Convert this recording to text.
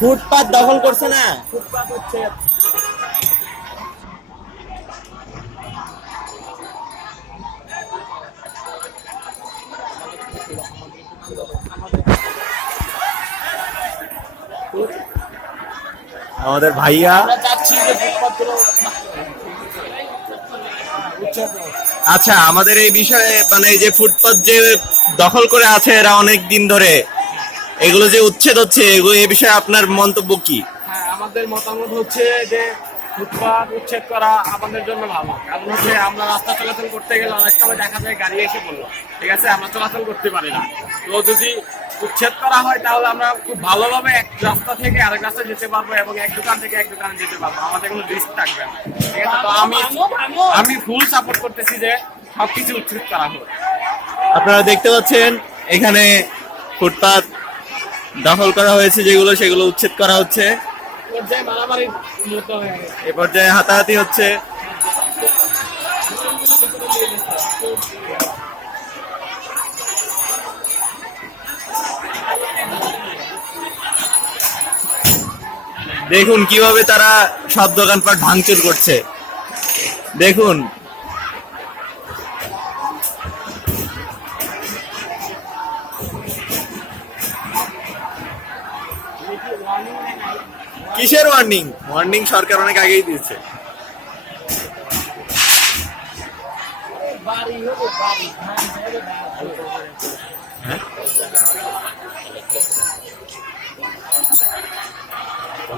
ফুটপাত দখল করছে না? ফুটপাত হচ্ছে। আমাদের ভাইয়া। আমরা চাচ্ছি যে ফুটপাতগুলো উচ্ছেদ হোক। আচ্ছা, আমাদের এই বিষয়ে মানে এই যে ফুটপাত যে দখল করে আছে এরা অনেক দিন ধরে, এগুলো যে উচ্ছেদ হচ্ছে, এগুলো এই বিষয়ে আপনার মন্তব্য কি? হ্যাঁ, আমাদের মতামত হচ্ছে যে ফুটপাত উচ্ছেদ করা আমাদের জন্য ভালো। কারণ হচ্ছে আমরা রাস্তা চলাচল করতে গেলে অনেক সময় দেখা যায় গাড়ি এসে পড়লো, ঠিক আছে, আমরা চলাচল করতে পারি না। তো যদি উচ্ছেদ করা হয় তাহলে আমরা খুব ভালোভাবে এক রাস্তা থেকে আরেক রাস্তায় যেতে পারবো এবং এক দোকান থেকে এক দোকানে যেতে পারবো, আমাদের কোনো রিস্ক থাকবে না, ঠিক আছে। তো আমি ফুল সাপোর্ট করতেছি যে সবকিছু উচ্ছেদ করা হোক। আপনারা দেখতে পাচ্ছেন এখানে ফুটপাত দখল করা হয়েছে, যেগুলো সেগুলো উচ্ছেদ করা হচ্ছে। পর্যায়ে মারামারির মতো হয়ে গেছে। এ পর্যায়ে হাতাহাতি হচ্ছে। দেখুন কিভাবে তারা সব দোকানপাট ভাঙচুর করছে, দেখুন। কিসের ওয়ার্নিং? ওয়ার্নিং সরকার অনেক আগেই দিয়েছে। হ্যাঁ?